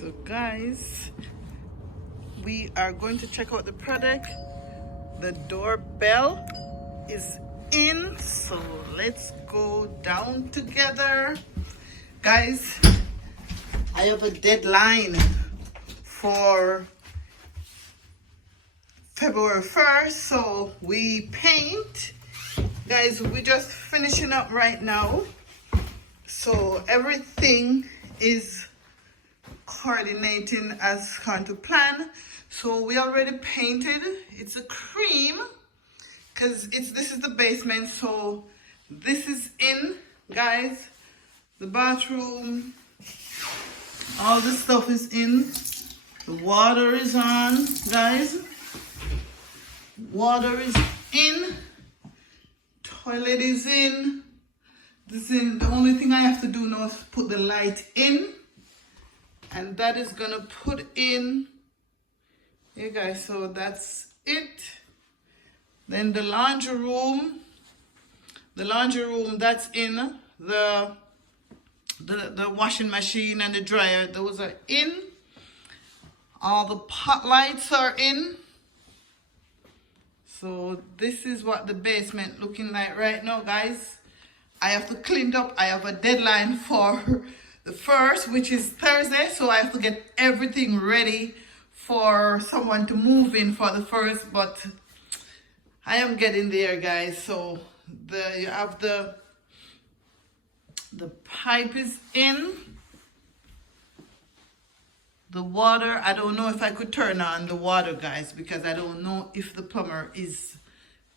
So guys, we are going to check out the product. The doorbell is in, so let's go down together. Guys, I have a deadline for February 1st, so we paint. Guys, we're just finishing up right now, so everything is coordinating as according to plan. So we already painted. It's a cream because this is the basement, so this is in, guys. The bathroom, all the stuff is in. The water is on, guys. Water is in. Toilet is in. This is the only thing I have to do now is put the light in, and that is gonna put in. Yeah, guys. So that's it. Then the laundry room. The laundry room, that's in. The washing machine and the dryer, those are in. All the pot lights are in. So this is what the basement looking like right now, guys. I have to clean up. I have a deadline for the 1st, which is Thursday, so I have to get everything ready for someone to move in for the 1st, but I am getting there, guys. So you have the pipe is in. The water, I don't know if I could turn on the water, guys, because I don't know if the plumber is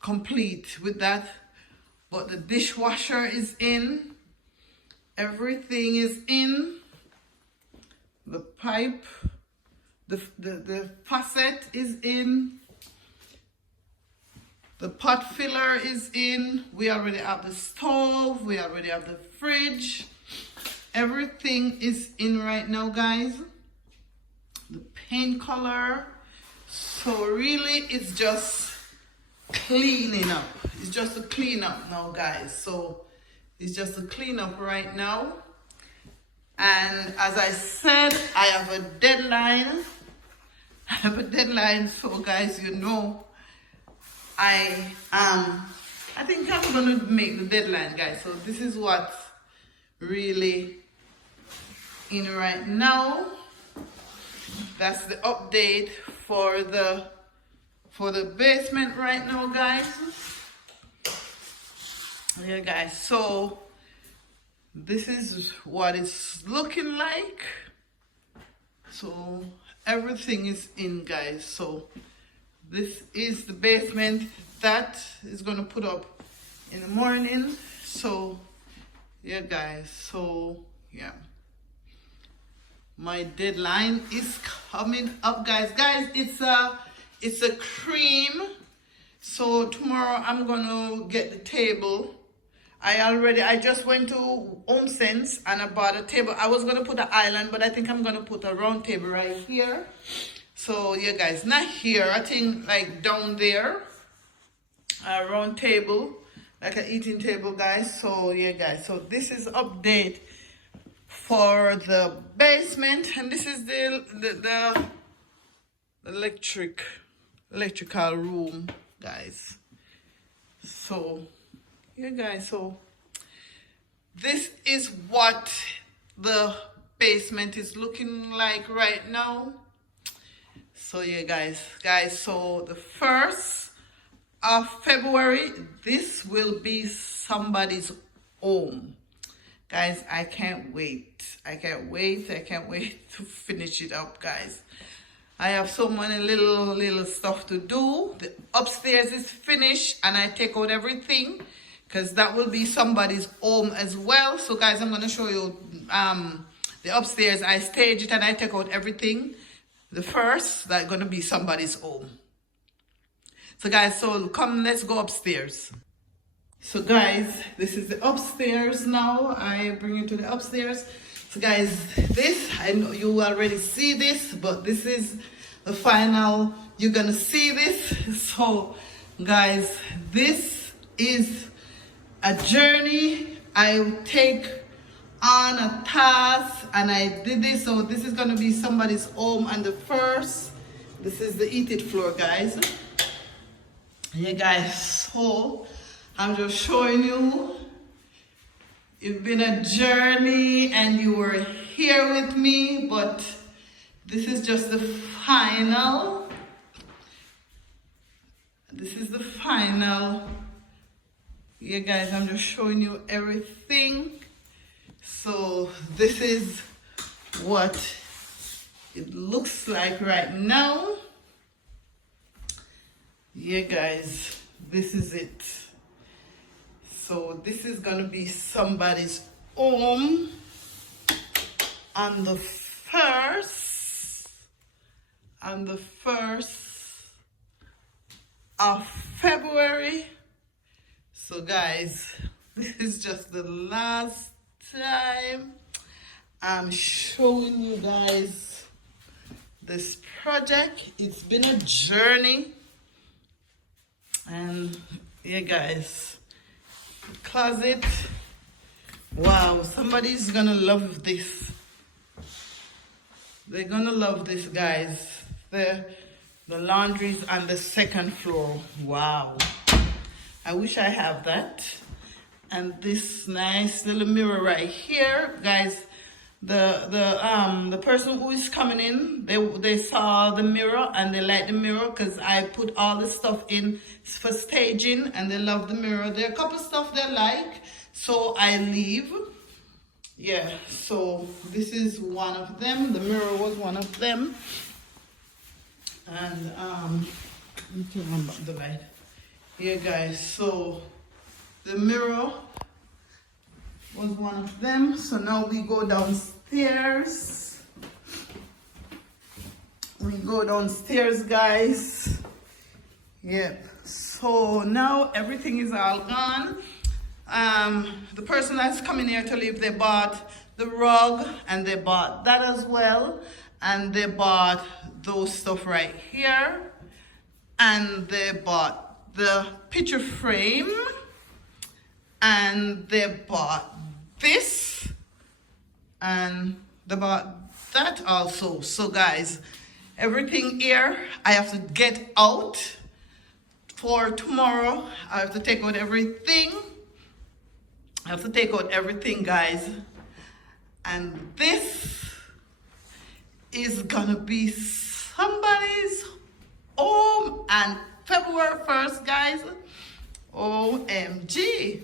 complete with that. But the dishwasher is in. Everything is in. The pipe, the faucet is in. The pot filler is in. We already have the stove. We already have the fridge. Everything is in right now, guys. The paint color. So really it's just cleaning up. It's just a clean up now, guys. So it's just a clean up right now. And as I said, I have a deadline. I have a deadline, so guys, you know, I think I'm gonna make the deadline, guys. So this is what's really in right now. That's the update for the basement right now, guys. Yeah, guys, so this is what it's looking like. So everything is in, guys. So this is the basement that is gonna put up in the morning. So yeah, guys, so yeah, my deadline is coming up, guys. It's a cream. So tomorrow I'm gonna get the table. I just went to Home Sense and I bought a table. I was gonna put an island, but I think I'm gonna put a round table right here. So yeah, guys, not here, I think like down there, a round table, like an eating table, guys. So yeah, guys, so this is update for the basement, and this is the electrical room, guys. So yeah, guys, so this is what the basement is looking like right now. So yeah, guys, so the 1st of February, this will be somebody's home. Guys, I can't wait. I can't wait to finish it up, guys. I have so many little stuff to do. The upstairs is finished and I take out everything because that will be somebody's home as well. So guys, I'm gonna show you the upstairs. I stage it and I take out everything. The 1st, that's gonna be somebody's home. So guys, so come, let's go upstairs. So guys, this is the upstairs now. I bring you to the upstairs. So guys, this, I know you already see this, but this is the final, you're gonna see this. So guys, this is a journey I take on a task and I did this. So this is gonna be somebody's home on the first. This is the eat it floor, guys. Yeah, guys, so I'm just showing you. It's been a journey and you were here with me, but this is just the final. This is the final. Yeah, guys, I'm just showing you everything. So this is what it looks like right now. Yeah, guys, this is it. So this is gonna be somebody's home on the first of February. So guys, this is just the last time I'm showing you guys this project. It's been a journey, and yeah, guys, closet, wow, somebody's gonna love this. They're gonna love this, guys. The laundry's on the second floor. Wow, I wish I have that. And this nice little mirror right here, guys. The person who is coming in, they saw the mirror and they like the mirror because I put all the stuff in for staging and they love the mirror. There are a couple stuff they like, so I leave. Yeah, so this is one of them. The mirror was one of them. And let me turn on the light. Yeah, guys, so the mirror was one of them. So now we go downstairs. We go downstairs, guys. Yep. So now everything is all gone. The person that's coming here to live, they bought the rug and they bought that as well. And they bought those stuff right here. And they bought the picture frame. And they bought this. And they bought that also. So guys, everything here I have to get out for tomorrow. I have to take out everything. I have to take out everything, guys. And this is gonna be somebody's home on February 1st, guys. OMG.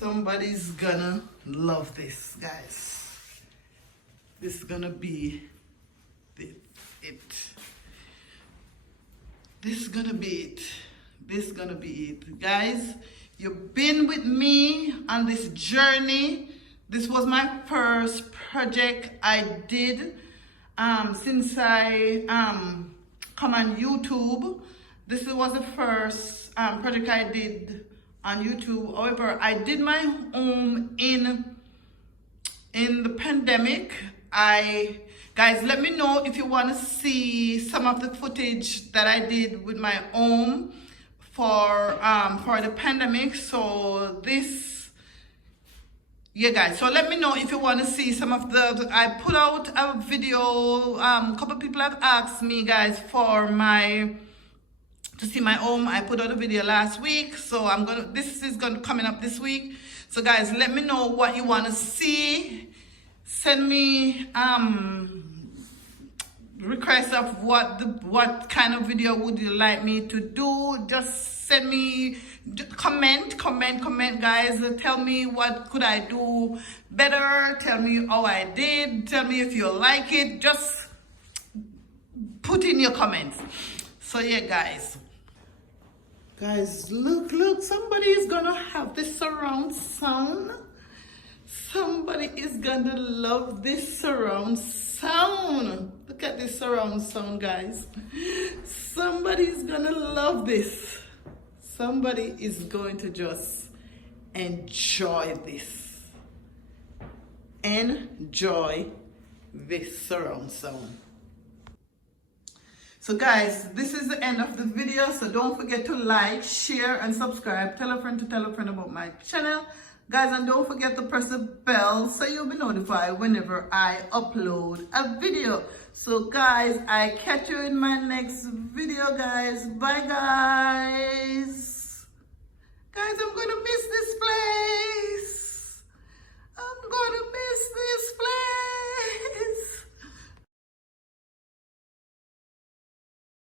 Somebody's gonna love this, guys. This is gonna be it. This is gonna be it. This is gonna be it. Guys, you've been with me on this journey. This was my first project I did since I come on YouTube. This was the first project I did on YouTube. However, I did my home in the pandemic. Guys, let me know if you want to see some of the footage that I did with my home for the pandemic. So this, yeah, guys, so let me know if you want to see some of the, I put out a video. A couple people have asked me, guys, to see my home. I put out a video last week, so this is coming up this week. So guys, let me know what you want to see. Send me requests of what kind of video would you like me to do. Just send me comment, guys. Tell me what could I do better. Tell me how I did. Tell me if you like it. Just put in your comments. So yeah, guys, look, somebody is gonna have this surround sound. Somebody is gonna love this surround sound. Look at this surround sound, guys. Somebody's gonna love this. Somebody is going to just enjoy this. Enjoy this surround sound. So guys, this is the end of the video. So don't forget to like, share, and subscribe. Tell a friend to tell a friend about my channel. Guys, and don't forget to press the bell so you'll be notified whenever I upload a video. So guys, I catch you in my next video, guys. Bye, guys.